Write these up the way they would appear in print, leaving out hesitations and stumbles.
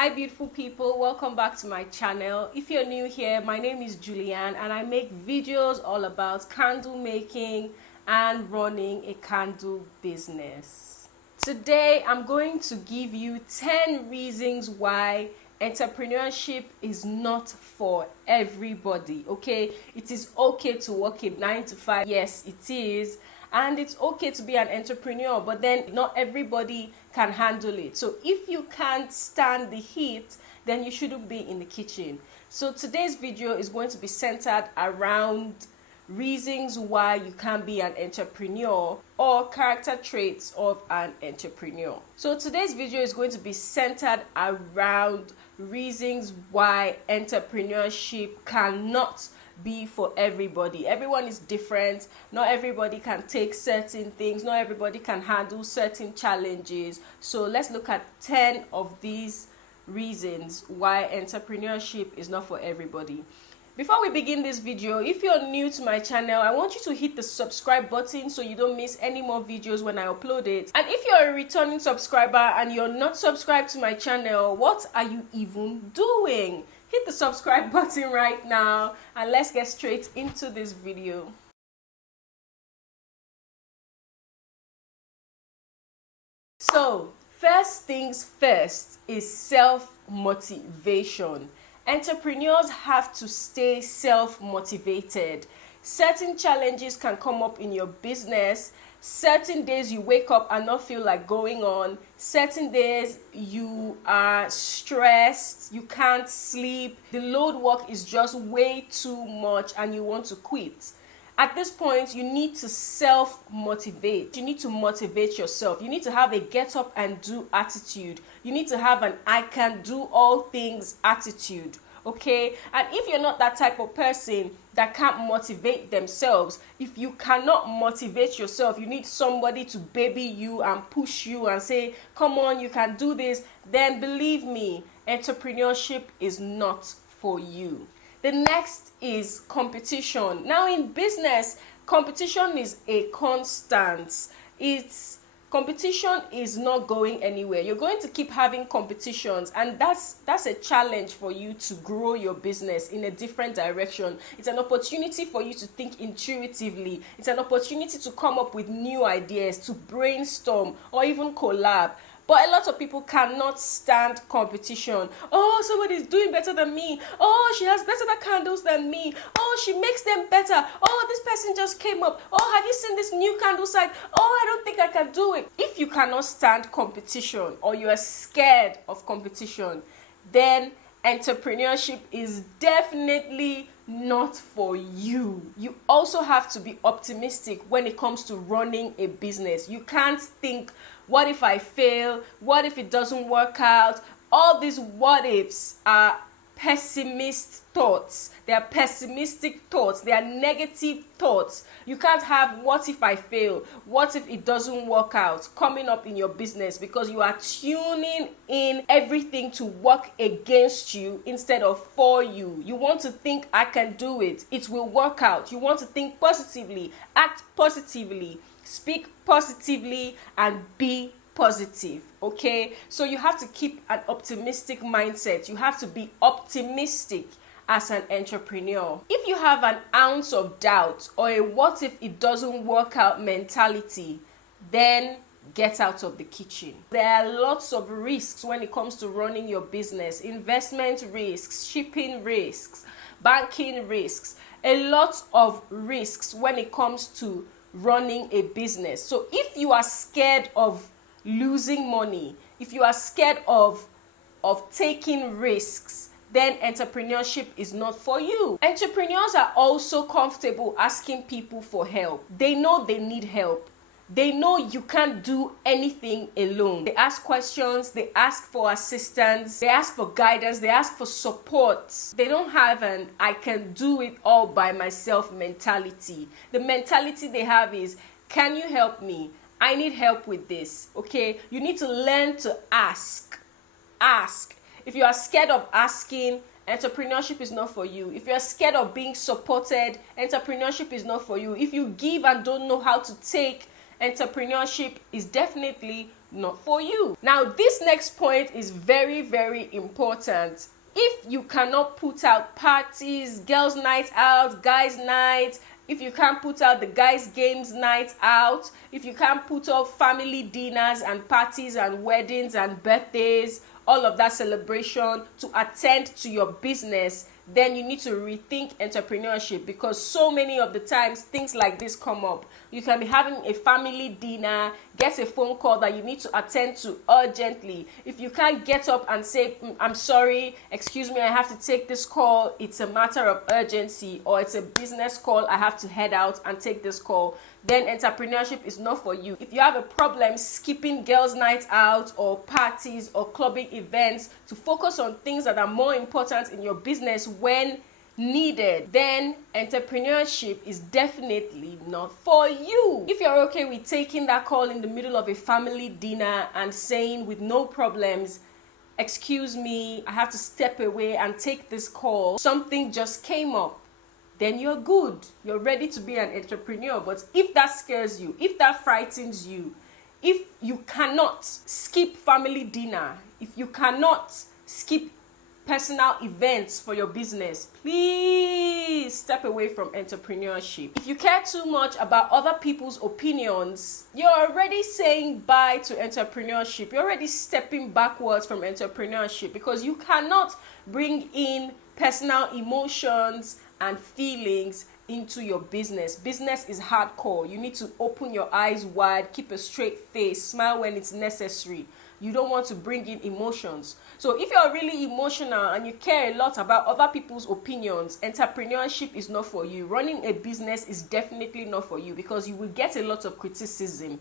Hi beautiful people, welcome back to my channel. If you're new here, my name is Julianne and I make videos all about candle making and running a candle business. Today I'm going to give you 10 reasons why entrepreneurship is not for everybody. Okay, it is okay to work a 9 to 5. Yes, it is. And it's okay to be an entrepreneur, but then not everybody can handle it. So if you can't stand the heat, then you shouldn't be in the kitchen. So today's video is going to be centered around reasons why you can't be an entrepreneur or character traits of an entrepreneur. So today's video is going to be centered around reasons why entrepreneurship cannot be for everybody. Everyone is different. Not everybody can take certain things. Not everybody can handle certain challenges. So let's look at 10 of these reasons why entrepreneurship is not for everybody. Before we begin this video, if you're new to my channel, I want you to hit the subscribe button so you don't miss any more videos when I upload it. And if you're a returning subscriber and you're not subscribed to my channel, what are you even doing? Hit the subscribe button right now and let's get straight into this video. So, first things first is self-motivation. Entrepreneurs have to stay self-motivated. Certain challenges can come up in your business. Certain days you wake up and not feel like going on. Certain days you are stressed, you can't sleep, the load work is just way too much and you want to quit. At this point, you need to self-motivate. You need to motivate yourself. You need to have a get up and do attitude. You need to have an I can do all things attitude. Okay, and if you're not that type of person that can't motivate themselves, if you cannot motivate yourself, you need somebody to baby you and push you and say, come on, you can do this, then believe me, entrepreneurship is not for you. The next is competition. Now in business, competition is a constant. Competition is not going anywhere. You're going to keep having competitions, and that's a challenge for you to grow your business in a different direction. It's an opportunity for you to think intuitively. It's an opportunity to come up with new ideas, to brainstorm or even collab. But a lot of people cannot stand competition. Oh, somebody's doing better than me. Oh, she has better candles than me. Oh, she makes them better. Oh, this person just came up. Oh, have you seen this new candle site? Oh, I don't think I can do it. If you cannot stand competition or you are scared of competition, then entrepreneurship is definitely not for you. You also have to be optimistic when it comes to running a business. You can't think, what if I fail? What if it doesn't work out? All these what ifs are pessimist thoughts. They are pessimistic thoughts. They are negative thoughts. You can't have what if I fail? What if it doesn't work out coming up in your business, because you are tuning in everything to work against you instead of for you. You want to think I can do it. It will work out. You want to think positively, act positively, speak positively, and be positive. Okay, so you have to keep an optimistic mindset. You have to be optimistic as an entrepreneur. If you have an ounce of doubt or a what if it doesn't work out mentality, then get out of the kitchen. There are lots of risks when it comes to running your business. Investment risks, shipping risks, banking risks, a lot of risks when it comes to running a business. So if you are scared of losing money, if you are scared of taking risks, then entrepreneurship is not for you. Entrepreneurs are also comfortable asking people for help. They know they need help. They know you can't do anything alone. They ask questions, they ask for assistance, they ask for guidance, they ask for support. They don't have an I can do it all by myself mentality. The mentality they have is, can you help me? I need help with this. Okay, you need to learn to ask. If you are scared of asking, entrepreneurship is not for you. If you're scared of being supported, entrepreneurship is not for you. If you give and don't know how to take, entrepreneurship is definitely not for you. Now, this next point is very, very important. If you cannot put out parties, girls' night out, guys' night, if you can't put out the guys' games night out, if you can't put off family dinners and parties and weddings and birthdays, all of that celebration to attend to your business, then you need to rethink entrepreneurship, because so many of the times things like this come up. You can be having a family dinner, get a phone call that you need to attend to urgently. If you can't get up and say, I'm sorry, excuse me, I have to take this call, it's a matter of urgency, or it's a business call, I have to head out and take this call, then entrepreneurship is not for you. If you have a problem skipping girls' night out or parties or clubbing events to focus on things that are more important in your business when needed, then entrepreneurship is definitely not for you. If you're okay with taking that call in the middle of a family dinner and saying with no problems, excuse me, I have to step away and take this call, something just came up, then you're good. You're ready to be an entrepreneur. But if that scares you, if that frightens you, if you cannot skip family dinner, if you cannot skip personal events for your business, please step away from entrepreneurship. If you care too much about other people's opinions, you're already saying bye to entrepreneurship. You're already stepping backwards from entrepreneurship, because you cannot bring in personal emotions and feelings into your business. Business is hardcore. You need to open your eyes wide, keep a straight face, smile when it's necessary. You don't want to bring in emotions. So if you're really emotional and you care a lot about other people's opinions, entrepreneurship is not for you. Running a business is definitely not for you, because you will get a lot of criticism.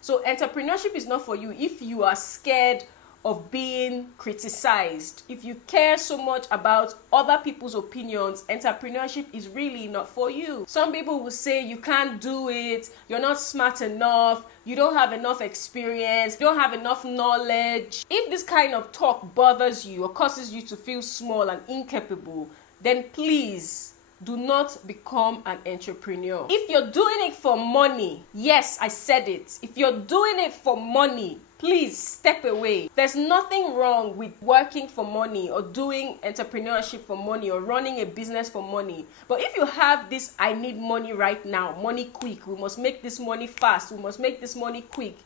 So entrepreneurship is not for you if you are scared of being criticized. If you care so much about other people's opinions, entrepreneurship is really not for you. Some people will say you can't do it, you're not smart enough, you don't have enough experience, you don't have enough knowledge. If this kind of talk bothers you or causes you to feel small and incapable, then please do not become an entrepreneur. If you're doing it for money, yes, I said it. If you're doing it for money, please step away. There's nothing wrong with working for money or doing entrepreneurship for money or running a business for money. But if you have this, I need money right now, money quick, we must make this money fast, we must make this money quick.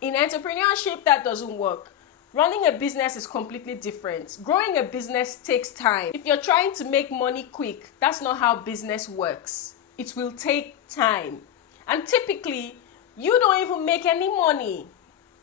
In entrepreneurship, that doesn't work. Running a business is completely different. Growing a business takes time. If you're trying to make money quick, that's not how business works. It will take time. And typically, you don't even make any money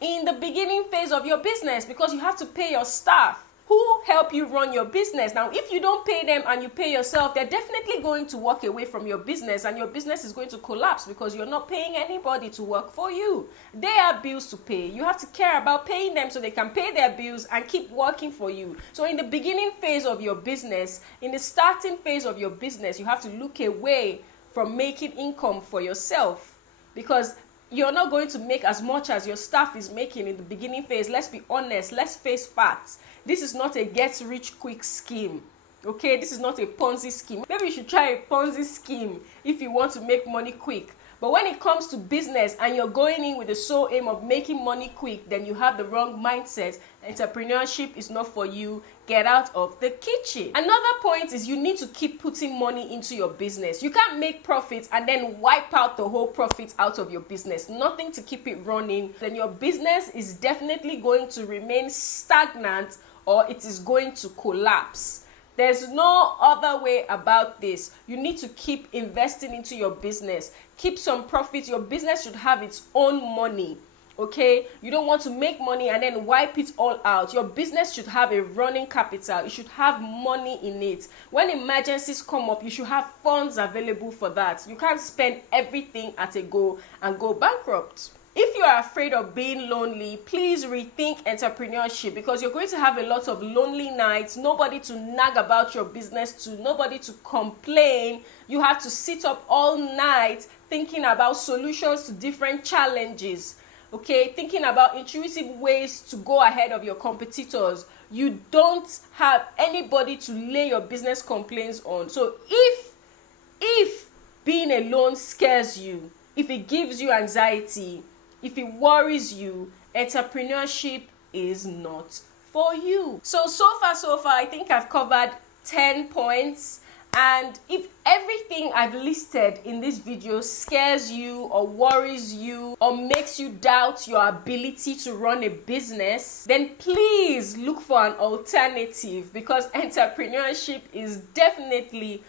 in the beginning phase of your business, because you have to pay your staff who help you run your business. Now, if you don't pay them and you pay yourself, they're definitely going to walk away from your business, and your business is going to collapse because you're not paying anybody to work for you. They have bills to pay. You have to care about paying them so they can pay their bills and keep working for you. So in the beginning phase of your business, in the starting phase of your business, you have to look away from making income for yourself, because you're not going to make as much as your staff is making in the beginning phase. Let's be honest. Let's face facts. This is not a get-rich-quick scheme. Okay? This is not a Ponzi scheme. Maybe you should try a Ponzi scheme if you want to make money quick. But when it comes to business and you're going in with the sole aim of making money quick, then you have the wrong mindset. Entrepreneurship is not for you. Get out of the kitchen. Another point is you need to keep putting money into your business. You can't make profits and then wipe out the whole profit out of your business. Nothing to keep it running. Then your business is definitely going to remain stagnant, or it is going to collapse. There's no other way about this. You need to keep investing into your business. Keep some profits. Your business should have its own money. Okay? You don't want to make money and then wipe it all out. Your business should have a running capital. You should have money in it. When emergencies come up, you should have funds available for that. You can't spend everything at a go and go bankrupt. If you are afraid of being lonely, please rethink entrepreneurship, because you're going to have a lot of lonely nights, nobody to nag about your business to, nobody to complain. You have to sit up all night thinking about solutions to different challenges, okay? Thinking about intuitive ways to go ahead of your competitors. You don't have anybody to lay your business complaints on. So if being alone scares you, if it gives you anxiety, if it worries you, entrepreneurship is not for you. So far, I think I've covered 10 points. And if everything I've listed in this video scares you or worries you or makes you doubt your ability to run a business, then please look for an alternative, because entrepreneurship is definitely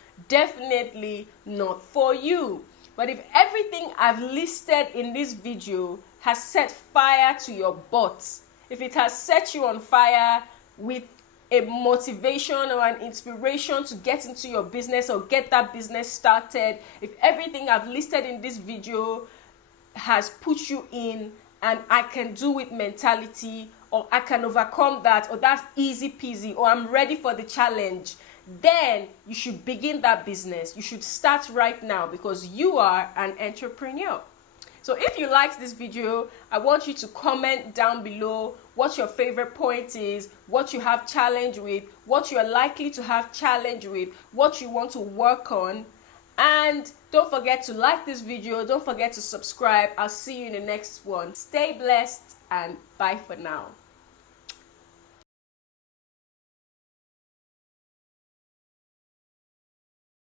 not for you. But if everything I've listed in this video has set fire to your butt, if it has set you on fire with a motivation or an inspiration to get into your business or get that business started, if everything I've listed in this video has put you in an I can do it mentality, or I can overcome that, or that's easy peasy, or I'm ready for the challenge, then you should begin that business. You should start right now, because you are an entrepreneur. So if you liked this video, I want you to comment down below what your favorite point is, what you have challenge with, what you are likely to have challenge with, what you want to work on. And don't forget to like this video. Don't forget to subscribe. I'll see you in the next one. Stay blessed and bye for now.